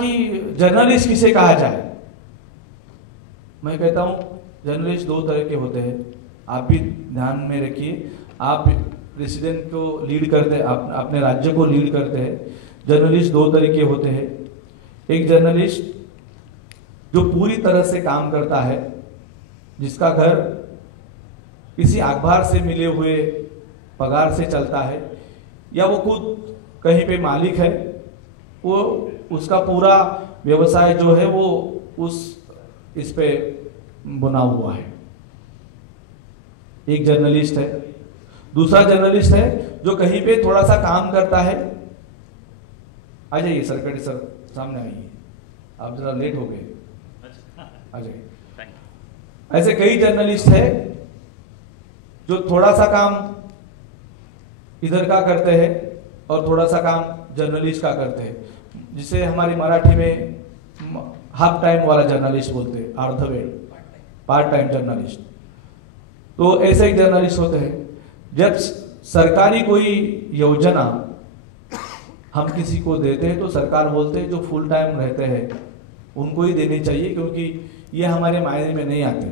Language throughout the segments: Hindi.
कि जर्नलिस्ट किसे कहा जाए। मैं कहता हूं जर्नलिस्ट दो तरह के होते हैं, आप भी ध्यान में रखिए। आप प्रेसिडेंट को लीड करते, अपने राज्य को लीड करते हैं। जर्नलिस्ट दो तरह के होते हैं। एक जर्नलिस्ट जो पूरी तरह से काम करता है, जिसका घर किसी अखबार से मिले हुए पगार से चलता है, या वो खुद कहीं पे मालिक है, वो उसका पूरा व्यवसाय जो है वो इस पे बना हुआ है, एक जर्नलिस्ट है। दूसरा जर्नलिस्ट है जो कहीं पे थोड़ा सा काम करता है। आ जाइए सरकड़ी सर, सामने आइए, आप जरा लेट हो गए, आ जाइए। ऐसे कई जर्नलिस्ट है जो थोड़ा सा काम इधर का करते हैं और थोड़ा सा काम जर्नलिस्ट का करते हैं, जिसे हमारी मराठी में हाफ टाइम वाला जर्नलिस्ट बोलते हैं, अर्धवेळ, पार्ट टाइम जर्नलिस्ट। तो ऐसे ही जर्नलिस्ट होते हैं। जब सरकारी कोई योजना हम किसी को देते हैं तो सरकार बोलते हैं जो फुल टाइम रहते हैं उनको ही देनी चाहिए, क्योंकि ये हमारे मायने में नहीं आते।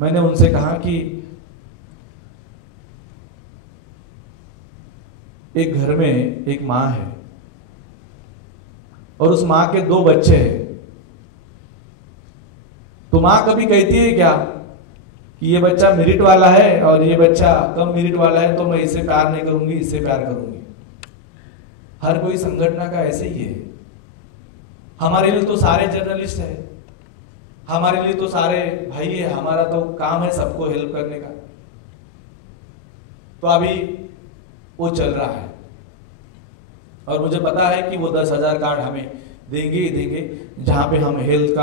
मैंने उनसे कहा कि एक घर में एक माँ है और उस माँ के दो बच्चे हैं, तो माँ कभी कहती है क्या कि ये बच्चा मेरिट वाला है और ये बच्चा कम मेरिट वाला है तो मैं इससे प्यार नहीं करूंगी, इससे प्यार करूंगी? हर कोई संगठन का ऐसे ही है। हमारे लिए तो सारे जर्नलिस्ट है, हमारे लिए तो सारे भाई है, हमारा तो काम है सबको हेल्प करने का। तो अभी वो चल रहा है और मुझे पता है कि वो 10,000 कार्ड हमें देंगे ही देंगे, जहां पे हम हेल्थ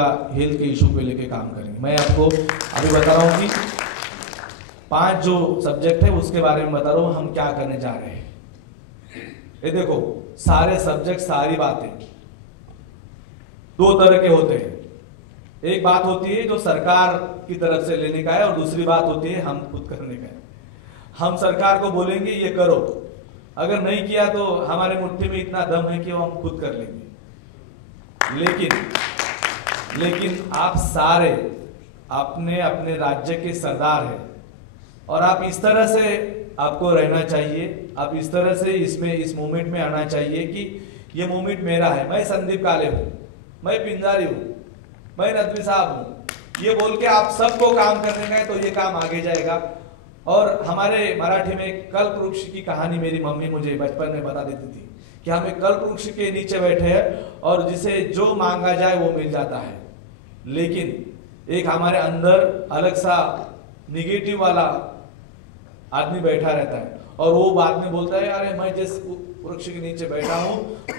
के इशू पे लेके काम करेंगे। मैं आपको अभी बता रहा हूं कि 5 जो सब्जेक्ट है उसके बारे में बता रहा हूं हम क्या करने जा रहे हैं। ये देखो, सारे सब्जेक्ट, सारी बातें दो तरह के होते हैं। एक बात होती है जो सरकार की तरफ से लेने का है और दूसरी बात होती है हम खुद करने का है। हम सरकार को बोलेंगे ये करो, अगर नहीं किया तो हमारे मुट्ठी में इतना दम है कि वो हम खुद कर लेंगे। लेकिन आप सारे अपने अपने राज्य के सरदार हैं और आप इस तरह से आपको रहना चाहिए, आप इस तरह से इस मूवमेंट में आना चाहिए कि ये मूवमेंट मेरा है। मैं संदीप काले हूं, मैं पिंजारी हूं, मैं नदवी साहब हूं, ये बोल के आप सबको काम करने का है तो ये काम आगे जाएगा। और हमारे मराठी में कल्प वृक्ष की कहानी मेरी मम्मी मुझे बचपन में बता देती थी कि हम एक कल्प वृक्ष के नीचे बैठे हैं और जिसे जो मांगा जाए वो मिल जाता है। लेकिन एक हमारे अंदर अलग सा निगेटिव वाला आदमी बैठा रहता है और वो बाद में बोलता है अरे मैं जिस वृक्ष के नीचे बैठा हूं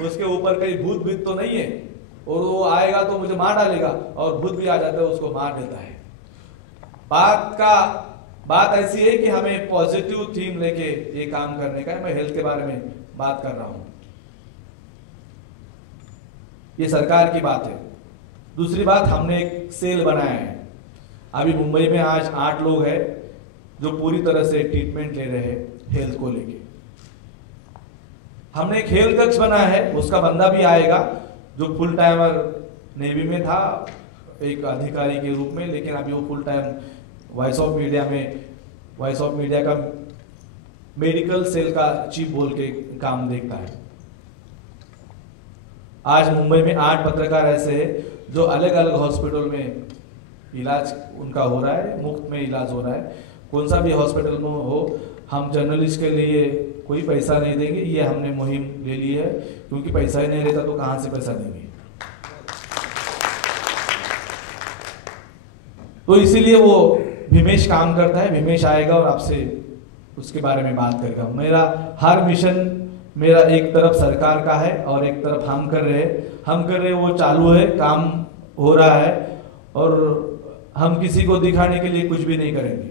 उसके ऊपर कहीं भूत भीत तो नहीं है और वो आएगा तो मुझे मार डालेगा, और भूत भी आ जाता है उसको मार देता है। बात ऐसी है कि हमें पॉजिटिव थीम लेके ये काम करने का है। मैं हेल्थ के बारे में बात कर रहा हूं, ये सरकार की बात है। दूसरी बात, हमने एक सेल बनाया है। अभी मुंबई में आज 8 लोग हैं जो पूरी तरह से ट्रीटमेंट ले रहे हैं हेल्थ को लेके। हमने एक हेल्थ कक्ष बनाया है, उसका बंदा भी आएगा जो फुल टाइमर नेवी में था एक अधिकारी के रूप में, लेकिन अभी वो full time voice of media का मेडिकल सेल का चीफ बोल के काम देखता है। आज मुंबई में 8 पत्रकार ऐसे हैं जो अलग अलग हॉस्पिटल में इलाज उनका हो रहा है, मुफ्त में इलाज हो रहा है। कौन सा भी हॉस्पिटल में हो, हम जर्नलिस्ट के लिए कोई पैसा नहीं देंगे, ये हमने मुहिम ले ली है, क्योंकि पैसा ही नहीं रहता तो कहां से पैसा देंगे। तो इसीलिए वो भीमेश काम करता है, भीमेश आएगा और आपसे उसके बारे में बात करेगा। मेरा हर मिशन, मेरा एक तरफ सरकार का है और एक तरफ हम कर रहे वो चालू है, काम हो रहा है और हम किसी को दिखाने के लिए कुछ भी नहीं करेंगे।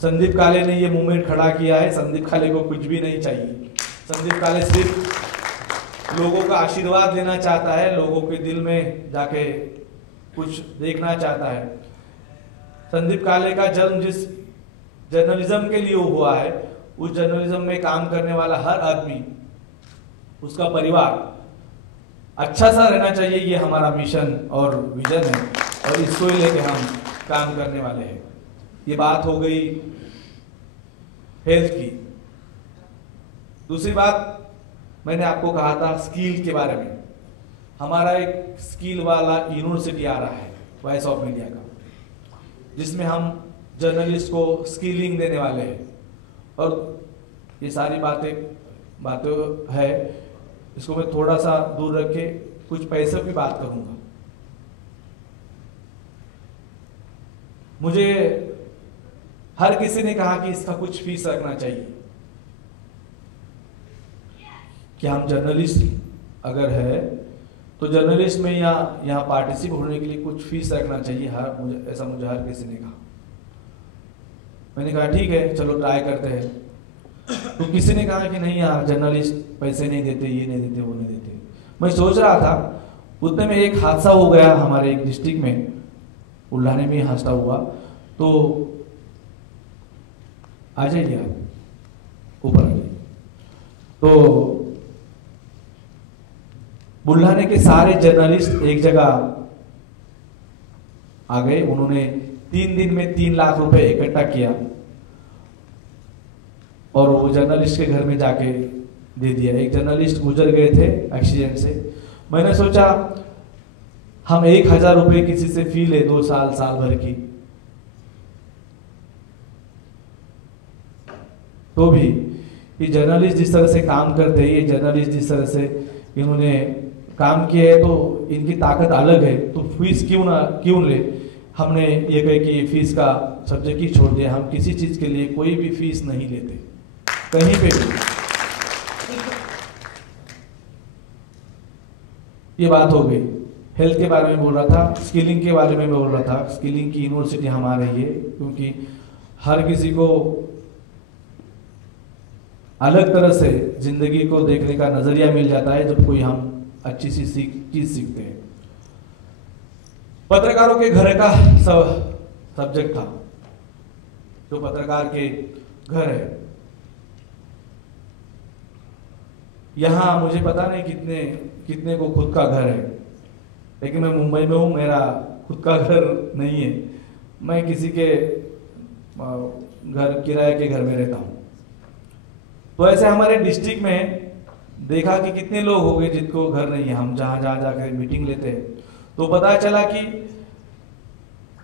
संदीप काले ने ये मूवमेंट खड़ा किया है, संदीप काले को कुछ भी नहीं चाहिए। संदीप काले सिर्फ लोगों का आशीर्वाद लेना चाहता है, लोगों के दिल में जाके कुछ देखना चाहता है। संदीप काले का जन्म जिस जर्नलिज्म के लिए हुआ है, उस जर्नलिज्म में काम करने वाला हर आदमी, उसका परिवार अच्छा सा रहना चाहिए, ये हमारा मिशन और विजन है, और इसको ही लेके हम काम करने वाले हैं। ये बात हो गई हेल्थ की। दूसरी बात मैंने आपको कहा था स्किल के बारे में। हमारा एक स्किल वाला यूनिवर्सिटी आ रहा है वॉइस ऑफ मीडिया का, जिसमें हम जर्नलिस्ट को स्किलिंग देने वाले हैं। और ये सारी बातें है, इसको मैं थोड़ा सा दूर रख के कुछ पैसों की बात करूंगा। मुझे हर किसी ने कहा कि इसका कुछ फीस रखना चाहिए, कि हम जर्नलिस्ट अगर है तो जर्नलिस्ट में यहाँ पार्टिसिपेट होने के लिए कुछ फीस रखना चाहिए। ऐसा मुझे हर किसी ने कहा। मैंने कहा ठीक है, चलो ट्राई करते हैं। तो किसी ने कहा कि नहीं यार, जर्नलिस्ट पैसे नहीं देते, ये नहीं देते, वो नहीं देते। मैं सोच रहा था, उतने में एक हादसा हो गया हमारे एक डिस्ट्रिक्ट में, उल्लाने में हादसा हुआ। तो आ जाइए आप ऊपर आ जाइए। तो बुल्ढाने के सारे जर्नलिस्ट एक जगह आ गए। उन्होंने 3 दिन में 3 लाख रुपए इकट्ठा किया और वो जर्नलिस्ट के घर में जाके दे दिया। एक जर्नलिस्ट गुजर गए थे एक्सीडेंट से। मैंने सोचा हम 1000 रुपए किसी से फी ले 2 साल भर की, तो भी ये जर्नलिस्ट जिस तरह से काम करते हैं, ये जर्नलिस्ट जिस तरह से इन्होंने काम किया है, तो इनकी ताकत अलग है। तो फीस क्यों ले। हमने ये कहे कि फीस का सब्जेक्ट ही छोड़ दिया। हम किसी चीज के लिए कोई भी फीस नहीं लेते कहीं पे भी। ये बात हो गई। हेल्थ के बारे में बोल रहा था, स्किलिंग के बारे में बोल रहा था। स्किलिंग की यूनिवर्सिटी हम आ रही है, क्योंकि हर किसी को अलग तरह से जिंदगी को देखने का नजरिया मिल जाता है जब कोई हम अच्छी सी चीज सीखते हैं। पत्रकारों के घर का सब्जेक्ट था, जो पत्रकार के घर है। यहाँ मुझे पता नहीं कितने को खुद का घर है, लेकिन मैं मुंबई में हूँ, मेरा खुद का घर नहीं है। मैं किसी के घर, किराए के घर में रहता हूँ। तो ऐसे हमारे डिस्ट्रिक्ट में देखा कि कितने लोग हो गए जिनको घर नहीं है। हम जहां जाकर मीटिंग लेते हैं, तो पता चला कि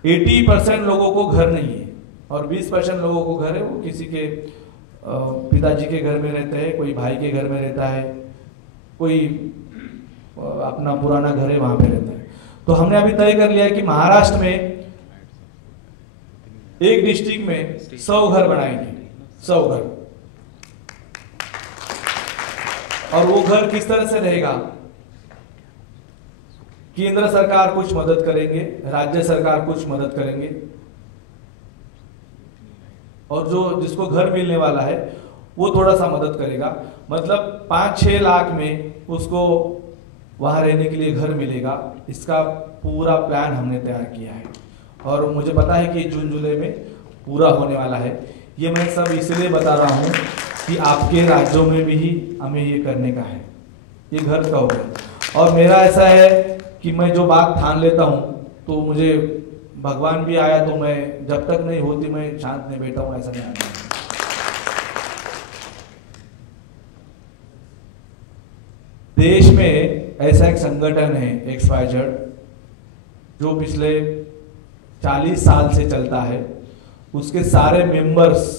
80% लोगों को घर नहीं है और 20% लोगों को घर है। वो किसी के पिताजी के घर में रहते हैं, कोई भाई के घर में रहता है, कोई अपना पुराना घर है वहां पे रहता है। तो हमने अभी तय कर लिया कि महाराष्ट्र में एक डिस्ट्रिक्ट में 100 घर बनाएंगे, 100 घर। और वो घर किस तरह से रहेगा? केंद्र सरकार कुछ मदद करेंगे, राज्य सरकार कुछ मदद करेंगे, और जो जिसको घर मिलने वाला है वो थोड़ा सा मदद करेगा। मतलब 5-6 लाख में उसको वहां रहने के लिए घर मिलेगा। इसका पूरा प्लान हमने तैयार किया है और मुझे पता है कि जून जुलाई में पूरा होने वाला है। ये मैं सब इसलिए बता रहा हूँ कि आपके राज्यों में भी हमें ये करने का है। ये घर का होगा। और मेरा ऐसा है कि मैं जो बात ठान लेता हूँ तो मुझे भगवान भी आया तो मैं जब तक नहीं होती मैं शांत नहीं बैठा हूँ, ऐसा नहीं आता। देश में ऐसा एक संगठन है XYZ जो पिछले 40 साल से चलता है। उसके सारे मेंबर्स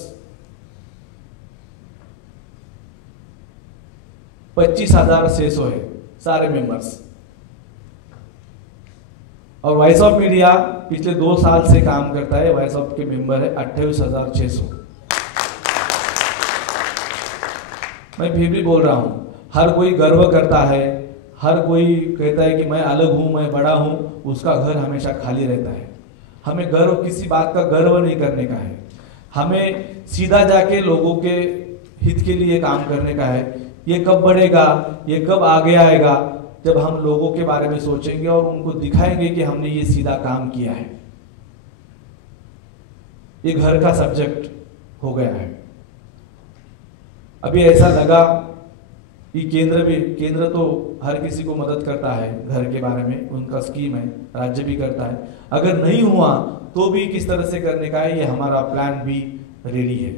25,600 है, सारे मेंबर्स। और वॉइस ऑफ मीडिया पिछले 2 साल से काम करता है। वॉइस ऑफ के मेंबर है 28,600। मैं फिर भी बोल रहा हूं, हर कोई गर्व करता है, हर कोई कहता है कि मैं अलग हूं, मैं बड़ा हूं, उसका घर हमेशा खाली रहता है। हमें गर्व किसी बात का गर्व नहीं करने का है। हमें सीधा जाके लोगों के हित के लिए काम करने का है। ये कब बढ़ेगा, ये कब आगे आएगा, जब हम लोगों के बारे में सोचेंगे और उनको दिखाएंगे कि हमने ये सीधा काम किया है। ये घर का सब्जेक्ट हो गया है। अभी ऐसा लगा ये केंद्र तो हर किसी को मदद करता है, घर के बारे में उनका स्कीम है, राज्य भी करता है। अगर नहीं हुआ तो भी किस तरह से करने का है, ये हमारा प्लान भी रेडी है।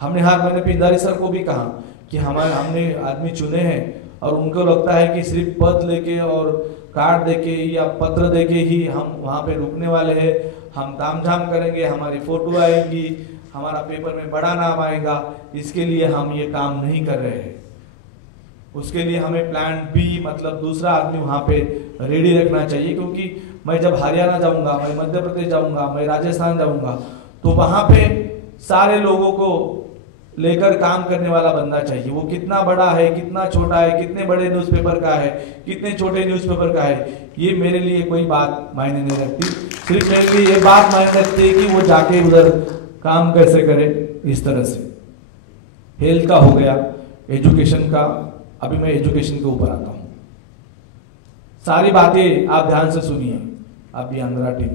हमने हर महीने पिंडारी सर को भी कहा कि हमने आदमी चुने हैं और उनको लगता है कि सिर्फ पद लेके और कार्ड देके या पत्र देके ही हम वहाँ पे रुकने वाले हैं, हम तामझाम करेंगे, हमारी फोटो आएगी, हमारा पेपर में बड़ा नाम आएगा, इसके लिए हम ये काम नहीं कर रहे हैं। उसके लिए हमें प्लान बी, मतलब दूसरा आदमी वहाँ पे रेडी रखना चाहिए, क्योंकि मैं जब हरियाणा जाऊंगा, मैं मध्य प्रदेश जाऊंगा, मैं राजस्थान जाऊंगा, तो वहाँ पे सारे लोगों को लेकर काम करने वाला बंदा चाहिए। वो कितना बड़ा है, कितना छोटा है, कितने बड़े न्यूज़पेपर का है, कितने छोटे न्यूज़पेपर का है, ये मेरे लिए कोई बात मायने नहीं रखती। सिर्फ मेरे लिए ये बात मायने रखती है कि वो जाके उधर काम कैसे करे। इस तरह से हेल्थ का हो गया, एजुकेशन का। अभी मैं एजुकेशन के ऊपर आता हूँ। सारी बातें आप ध्यान से सुनिए। अभी आंध्रा टीम,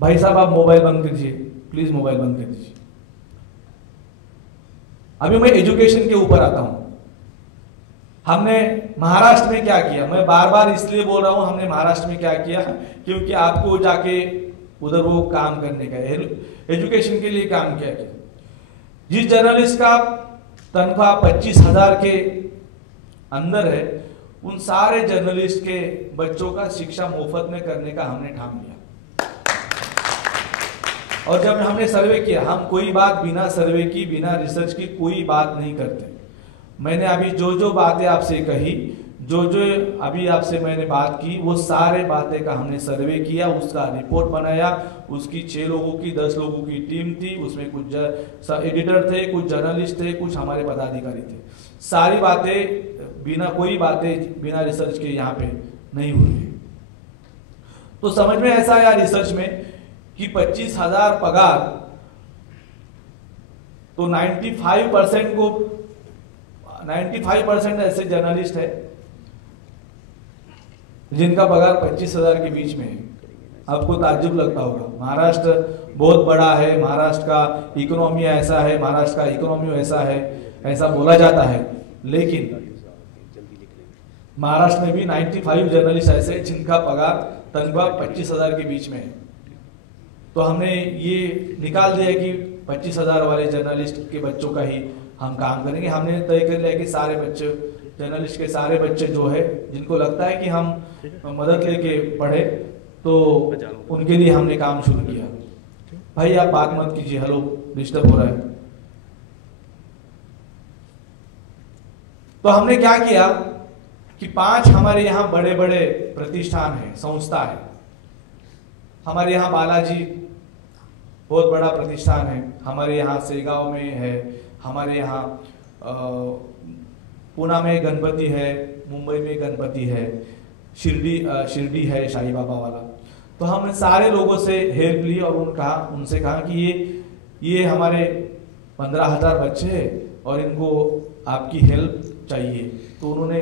भाई साहब आप मोबाइल बंद कीजिए, प्लीज मोबाइल बंद कर दीजिए। अभी मैं एजुकेशन के ऊपर आता हूं। हमने महाराष्ट्र में क्या किया, मैं बार बार इसलिए बोल रहा हूं हमने महाराष्ट्र में क्या किया, क्योंकि आपको जाके उधर वो काम करने का एजुकेशन के लिए काम किया गया। जिस जर्नलिस्ट का तनख्वाह 25,000 के अंदर है, उन सारे जर्नलिस्ट के बच्चों का शिक्षा मुफ्त में करने का हमने ठान लिया। और जब हमने सर्वे किया, हम कोई बात बिना सर्वे की, बिना रिसर्च की कोई बात नहीं करते। मैंने अभी जो जो बातें आपसे कही, जो जो अभी आपसे मैंने बात की, वो सारे बातें का हमने सर्वे किया, उसका रिपोर्ट बनाया। उसकी 6 लोगों की 10 लोगों की टीम थी, उसमें कुछ एडिटर थे, कुछ जर्नलिस्ट थे, कुछ हमारे पदाधिकारी थे। सारी बातें कोई बातें बिना रिसर्च के यहाँ पे नहीं हुई है। तो समझ में ऐसा आया रिसर्च में कि 25,000 पगार, तो 95% ऐसे जर्नलिस्ट है जिनका पगार 25,000 के बीच में है। आपको ताज्जुब लगता होगा, महाराष्ट्र बहुत बड़ा है, महाराष्ट्र का इकोनॉमी ऐसा है, महाराष्ट्र का इकोनॉमी ऐसा है, ऐसा बोला जाता है। लेकिन महाराष्ट्र में भी 95 जर्नलिस्ट ऐसे जिनका पगार तनख्वाह 25,000 के बीच में है। तो हमने ये निकाल दिया कि 25,000 वाले जर्नलिस्ट के बच्चों का ही हम काम करेंगे। हमने तय कर लिया कि सारे बच्चे, जर्नलिस्ट के सारे बच्चे जो है, जिनको लगता है कि हम मदद लेके पढ़े, तो उनके लिए हमने काम शुरू किया। भाई आप बात मत कीजिए, हेलो, डिस्टर्ब हो रहा है। तो हमने क्या किया कि 5 हमारे यहाँ बड़े बड़े प्रतिष्ठान है, संस्था है। हमारे यहाँ बालाजी बहुत बड़ा प्रतिष्ठान है, हमारे यहाँ सेगांव में है, हमारे यहाँ पुणे में गणपति है, मुंबई में गणपति है, शिरडी है साईं बाबा वाला। तो हमने सारे लोगों से हेल्प ली और उनसे कहा कि ये हमारे 15,000 बच्चे हैं और इनको आपकी हेल्प चाहिए। तो उन्होंने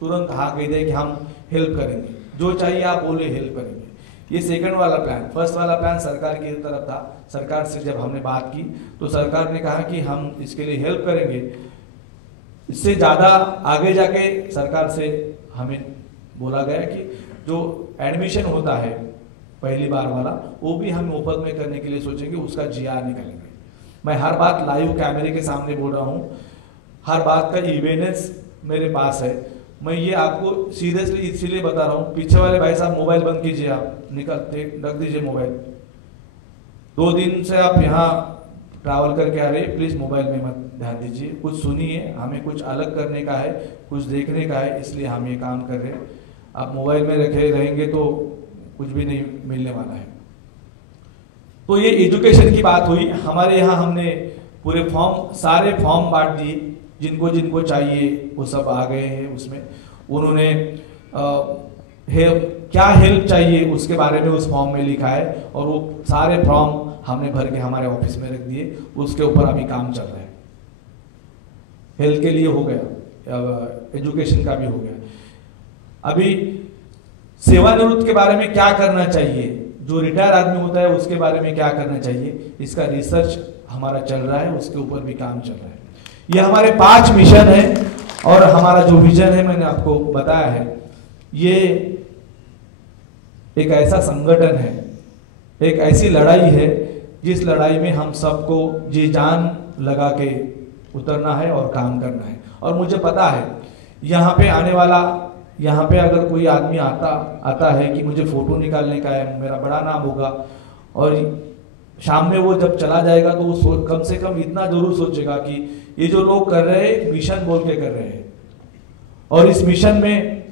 तुरंत हाँ कह दिया कि हम हेल्प करेंगे, जो चाहिए आप बोले हेल्प करेंगे। ये सेकंड वाला प्लान। फर्स्ट वाला प्लान सरकार की तरफ था। सरकार से जब हमने बात की तो सरकार ने कहा कि हम इसके लिए हेल्प करेंगे। इससे ज़्यादा आगे जाके सरकार से हमें बोला गया कि जो एडमिशन होता है पहली बार वाला, वो भी हम मुफ्त में करने के लिए सोचेंगे, उसका GR निकालेंगे। मैं हर बात लाइव कैमरे के सामने बोल रहा हूँ, हर बात का एविडेंस मेरे पास है। मैं ये आपको सीरियसली इसीलिए बता रहा हूँ। पीछे वाले भाई साहब मोबाइल बंद कीजिए, आप निकलते रख दीजिए मोबाइल। 2 दिन से आप यहाँ ट्रैवल करके आ रहे, प्लीज मोबाइल में मत ध्यान दीजिए, कुछ सुनिए। हमें कुछ अलग करने का है, कुछ देखने का है, इसलिए हम ये काम कर रहे हैं। आप मोबाइल में रखे रहेंगे तो कुछ भी नहीं मिलने वाला है। तो ये एजुकेशन की बात हुई। हमारे यहाँ हमने पूरे फॉर्म, सारे फॉर्म बांट दिए, जिनको जिनको चाहिए वो सब आ गए हैं उसमें। उन्होंने क्या हेल्प चाहिए उसके बारे में उस फॉर्म में लिखा है और वो सारे फॉर्म हमने भर के हमारे ऑफिस में रख दिए। उसके ऊपर अभी काम चल रहा है। हेल्थ के लिए हो गया, एजुकेशन का भी हो गया। अभी सेवानिवृत्त के बारे में क्या करना चाहिए, जो रिटायर आदमी होता है उसके बारे में क्या करना चाहिए, इसका रिसर्च हमारा चल रहा है, उसके ऊपर भी काम चल रहा है। ये हमारे 5 मिशन है और हमारा जो विजन है मैंने आपको बताया है। ये एक ऐसा संगठन है, एक ऐसी लड़ाई है जिस लड़ाई में हम सबको जी जान लगा के उतरना है और काम करना है। और मुझे पता है यहाँ पे आने वाला, यहाँ पे अगर कोई आदमी आता है कि मुझे फोटो निकालने का है, मेरा बड़ा नाम होगा, और शाम में वो जब चला जाएगा तो वो कम से कम इतना जरूर सोचेगा कि ये जो लोग कर रहे हैं मिशन बोल के कर रहे हैं, और इस मिशन में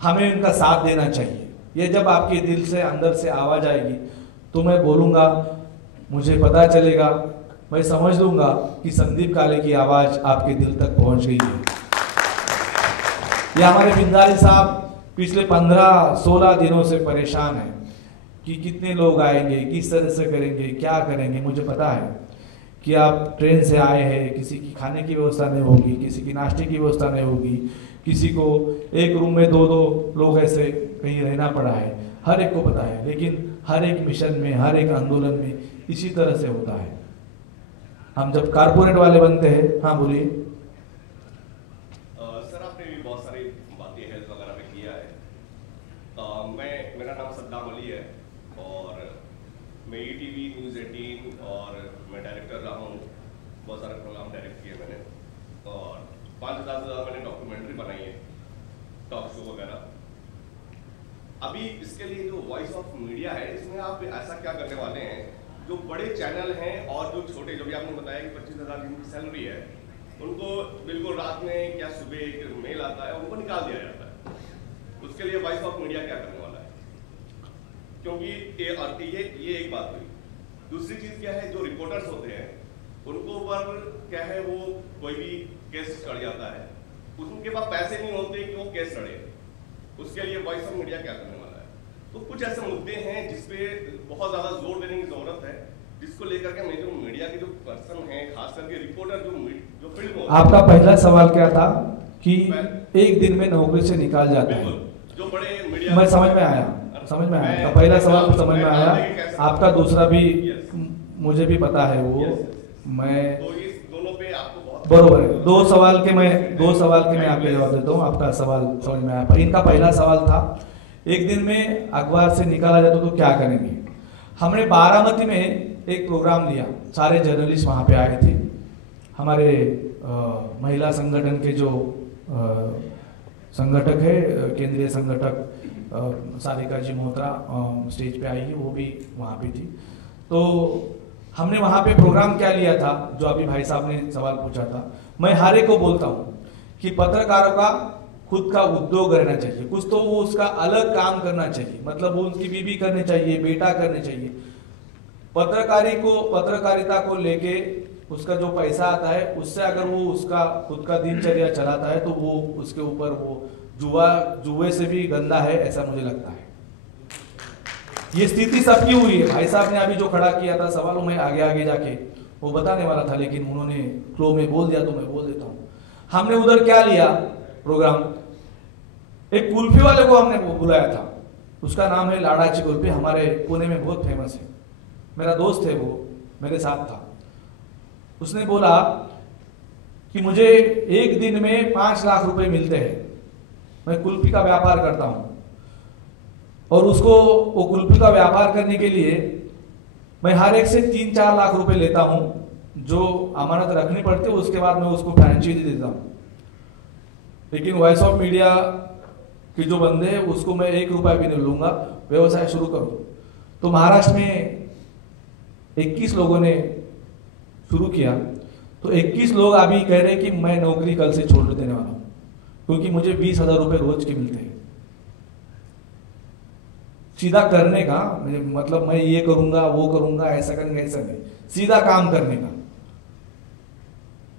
हमें उनका साथ देना चाहिए। ये जब आपके दिल से अंदर से आवाज आएगी तो मैं बोलूंगा, मुझे पता चलेगा, मैं समझ लूंगा कि संदीप काले की आवाज आपके दिल तक पहुंच गई है। ये हमारे बिंदारी साहब पिछले 15-16 दिनों से परेशान हैं कि कितने लोग आएंगे, किस तरह से करेंगे, क्या करेंगे। मुझे पता है कि आप ट्रेन से आए हैं, किसी की खाने की व्यवस्था नहीं होगी, किसी की नाश्ते की व्यवस्था नहीं होगी, किसी को एक रूम में 2-2 लोग ऐसे कहीं रहना पड़ा है, हर एक को पता है। लेकिन हर एक मिशन में, हर एक आंदोलन में इसी तरह से होता है। हम जब कारपोरेट वाले बनते हैं, हाँ बोलिए। सर आपने भी बहुत सारी बातें हेल्थ वगैरह में किया है। मेरा नाम सद्दाम अली है और मैं ईटीवी न्यूज़ 18 और मैं डायरेक्टर रहा हूँ, बहुत सारे प्रोग्राम डायरेक्ट किए मैंने, और 5,000 से ज़्यादा मैंने डॉक्यूमेंट्री बनाई है, टॉक शो वगैरह। अभी इसके लिए जो वॉइस ऑफ मीडिया है, इसमें आप ऐसा क्या करने वाले हैं, जो बड़े चैनल हैं और जो छोटे, जो भी आपने बताया कि 25,000 जिनकी सैलरी है, उनको बिल्कुल रात में या सुबह एक मेल आता है, उनको निकाल दिया जाता है। उसके लिए वॉइस ऑफ मीडिया क्या करने वाला है? क्योंकि ये एक बात हुई। दूसरी चीज क्या है, जो रिपोर्टर्स होते हैं उनको ऊपर क्या है, वो कोई भी केस चढ़ जाता है, उनके पास पैसे नहीं होते कि वो केस चढ़े, उसके लिए वॉइस ऑफ मीडिया क्या करने वाला है? तो कुछ ऐसे मुद्दे हैं जिसपे बहुत ज्यादा जोर देने की जरूरत है, जिसको लेकर के जो मीडिया के जो पर्सन हैं, खास करके रिपोर्टर जो फील्ड में। आपका पहला सवाल क्या था कि एक दिन में नौकरी से निकाल जाता है, जो बड़े मीडिया, मैं समझ में आया, आपका पहला सवाल समझ में आया। आपका दूसरा भी मुझे भी पता है, वो मैं दोनों पे आपको बरोबर है। दो सवाल के मैं आपको जवाब देता हूँ। आपका सवाल समझ में आया। इनका पहला सवाल था एक दिन में अखबार से निकाला जाता तो क्या करेंगे। हमने बारामती में एक प्रोग्राम लिया, सारे जर्नलिस्ट वहाँ पे आए थे। हमारे महिला संगठन के जो संगठक है, केंद्रीय संगठक सारिका जी मोहत्रा स्टेज पे आई है, वो भी वहाँ पे थी। तो हमने वहाँ पे प्रोग्राम क्या लिया था, जो अभी भाई साहब ने सवाल पूछा था। मैं हर एक को बोलता हूँ कि पत्रकारों का खुद का उद्योग रहना चाहिए, कुछ तो वो उसका अलग काम करना चाहिए, मतलब वो उसकी बीवी करनी चाहिए, बेटा करने चाहिए। पत्रकारिता को लेके उसका जो पैसा आता है, उससे अगर वो उसका खुद का दिनचर्या चलाता है तो वो उसके ऊपर वो जुए से भी गंदा है, ऐसा मुझे लगता है। ये स्थिति सबकी हुई है। भाई साहब ने अभी जो खड़ा किया था सवाल, मैं आगे जाके वो बताने वाला था, लेकिन उन्होंने फ्लो में बोल दिया तो मैं बोल देता हूँ। हमने उधर क्या लिया प्रोग्राम, एक कुल्फी वाले को हमने बुलाया था, उसका नाम है लाड़ाची कुल्फी, हमारे पुणे में बहुत फेमस है। मेरा दोस्त है, वो मेरे साथ था। उसने बोला कि मुझे एक दिन में 5 लाख रुपए मिलते हैं, मैं कुल्फी का व्यापार करता हूं, और उसको वो कुल्फी का व्यापार करने के लिए मैं हर एक से 3-4 लाख रुपए लेता हूं, जो अमानत रखनी पड़ती है, उसके बाद मैं उसको फ्रेंचाइजी देता हूं। लेकिन वॉइस ऑफ मीडिया के जो बंदे हैं उसको मैं 1 रुपया भी नहीं लूंगा, व्यवसाय शुरू करूं। तो महाराष्ट्र में 21 लोगों ने शुरू किया, तो 21 लोग अभी कह रहे हैं कि मैं नौकरी कल से छोड़ देने वाला हूं, क्योंकि मुझे 20,000 रुपए रोज के मिलते हैं। सीधा करने का मतलब मैं ये करूंगा वो करूंगा ऐसा करेंगे, ऐसा नहीं, सीधा काम करने का।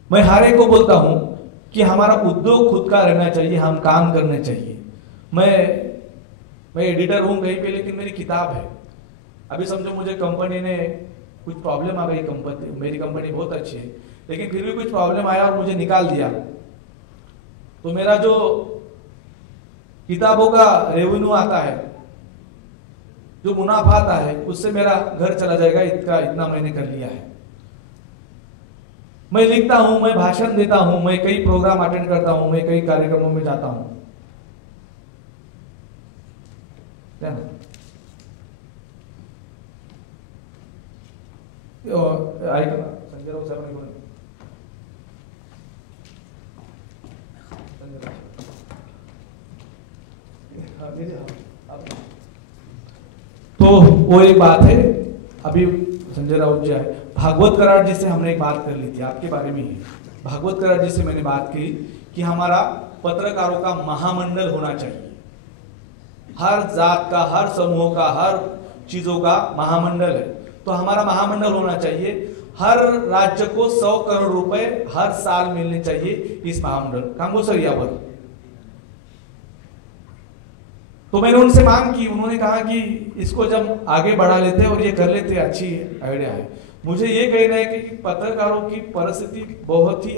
मैं हर एक को बोलता हूं कि हमारा उद्योग खुद का रहना चाहिए, हम काम करने चाहिए। मैं एडिटर हूं कहीं पे, लेकिन मेरी किताब है। अभी समझो मुझे कंपनी ने कुछ प्रॉब्लम आ गई, मेरी कंपनी बहुत अच्छी है, लेकिन फिर भी कुछ प्रॉब्लम आया और मुझे निकाल दिया, तो मेरा जो किताबों का रेवेन्यू आता है, जो मुनाफा आता है, उससे मेरा घर चला जाएगा। इतना मैंने कर लिया है। मैं लिखता हूं, मैं भाषण देता हूं, मैं कई प्रोग्राम अटेंड करता हूं, मैं कई कार्यक्रमों में जाता हूं, क्या ना? ऐका ना, संजय राऊत साहेबांनी बोला. तो वो एक बात है. अभी संजय राउत जी आए. भागवत करार जी से हमने एक बात कर ली थी, आपके बारे में ही. भागवत करार जी से मैंने बात की कि हमारा पत्रकारों का महामंडल होना चाहिए. हर जात का, हर समूह का, हर चीजों का महामंडल है. तो हमारा महामंडल होना चाहिए. हर राज्य को 100 करोड़ रुपए हर साल मिलने चाहिए इस महामंडल. कांगो सर यावर. तो मैंने उनसे मांग की. उन्होंने कहा कि इसको जब आगे बढ़ा लेते हैं और ये कर लेते हैं, अच्छी आइडिया है. मुझे ये कहना है कि पत्रकारों की परिस्थिति बहुत ही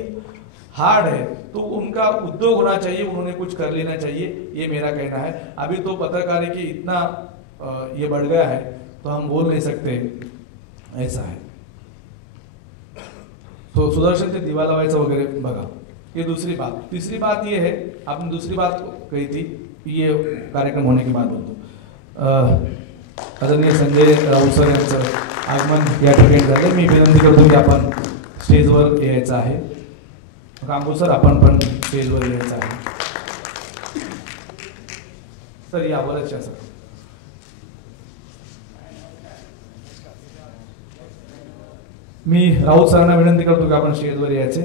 हार्ड है, तो उनका उद्योग होना चाहिए, उन्होंने कुछ कर लेना चाहिए, ये मेरा कहना है. अभी तो पत्रकारिता की इतना ये बढ़ गया है तो हम बोल नहीं सकते, ऐसा है. तो सुदर्शन ते दिवा लावायचं वगैरे बघा. ये दूसरी बात. तीसरी बात ये है, आपने दूसरी बात कही थी, ये कार्यक्रम होने के बाद बोलतो. आदरणीय संजय राऊत सर यांचं आगमन या ठिकाणी झालं. मी विनंती करतो की आपण स्टेजवर यायचं आहे. कांगो सर आपण पण स्टेजवर यायचं आहे. सर यावरच या सर. मी राऊत सरांना विनंती करतो की आपण स्टेजवर यायचे.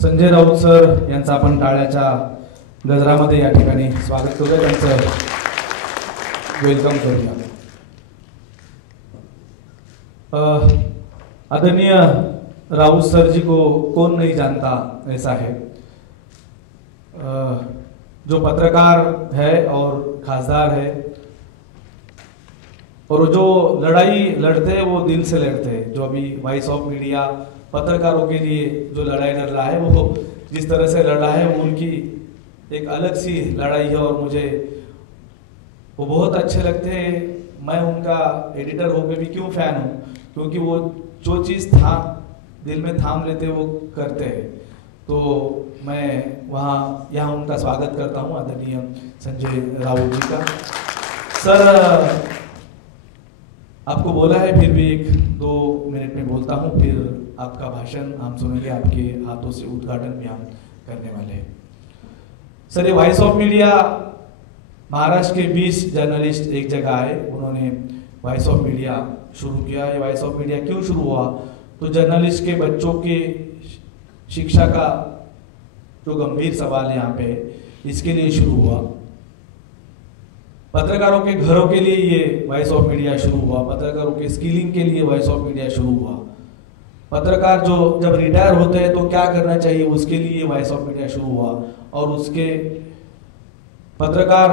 संजय राऊत सर यांचं आपण टाळ्याच्या गजरामध्ये या ठिकाणी स्वागत करूया. त्यांचं वेलकम करूया. आदरणीय राऊत सर जी को कौन नहीं जानता, ऐसा है. जो पत्रकार है और खासदार है, और जो लड़ाई लड़ते हैं वो दिल से लड़ते हैं. जो अभी वॉइस ऑफ मीडिया पत्रकारों के लिए जो लड़ाई लड़ रहा है, वो जिस तरह से लड़ रहा है, वो उनकी एक अलग सी लड़ाई है और मुझे वो बहुत अच्छे लगते हैं. मैं उनका एडिटर होकर भी क्यों फैन हूँ, क्योंकि वो जो चीज़ दिल में थाम लेते वो करते हैं. तो मैं यहाँ उनका स्वागत करता हूँ, आदरणीय संजय राउत जी का. सर आपको बोला है, फिर भी 1-2 मिनट में बोलता हूँ, फिर आपका भाषण हम सुनेंगे. आपके हाथों से उद्घाटन भी हम करने वाले हैं. सर, ये वॉइस ऑफ मीडिया महाराष्ट्र के 20 जर्नलिस्ट एक जगह आए, उन्होंने वॉइस ऑफ मीडिया शुरू किया. ये वॉइस ऑफ मीडिया क्यों शुरू हुआ, तो जर्नलिस्ट के बच्चों के शिक्षा का जो गंभीर सवाल है यहाँ पे, इसके लिए शुरू हुआ. पत्रकारों के घरों के लिए ये वॉइस ऑफ मीडिया शुरू हुआ. पत्रकारों के स्किलिंग के लिए वॉइस ऑफ मीडिया शुरू हुआ. पत्रकार जो जब रिटायर होते हैं तो क्या करना चाहिए, उसके लिए वॉइस ऑफ मीडिया शुरू हुआ. और उसके पत्रकार,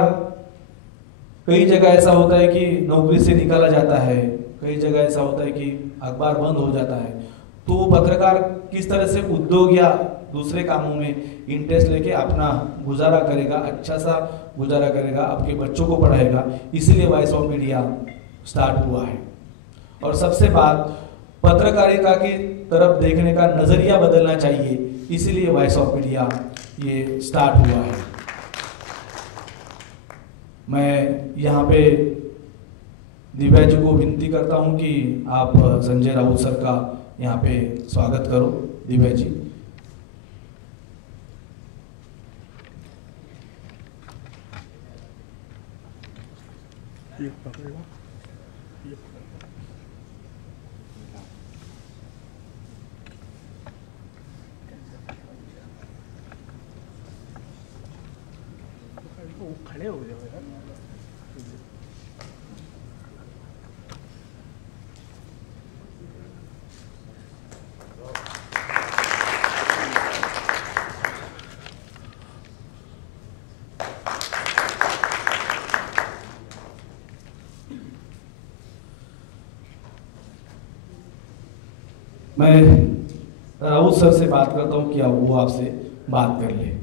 कई जगह ऐसा होता है कि नौकरी से निकाला जाता है, कई जगह ऐसा होता है कि अखबार बंद हो जाता है. तो पत्रकार किस तरह से उद्योग या दूसरे कामों में इंटरेस्ट लेके अपना गुजारा करेगा, अच्छा सा गुजारा करेगा, आपके बच्चों को पढ़ाएगा, इसीलिए वॉइस ऑफ मीडिया स्टार्ट हुआ है. और सबसे बात, पत्रकारिता की तरफ देखने का नजरिया बदलना चाहिए, इसीलिए वॉइस ऑफ मीडिया ये स्टार्ट हुआ है. मैं यहाँ पे दिव्या जी को विनती करता हूँ कि आप संजय राउत सर का यहाँ पे स्वागत करो. दिव्या जी. खड़े हो जाओ यार. मैं राउत सर से बात करता हूँ कि वो आपसे बात कर ले।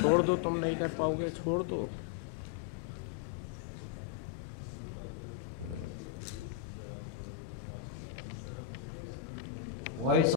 छोड़ दो, तुम नहीं कर पाओगे, छोड़ दो। वॉइस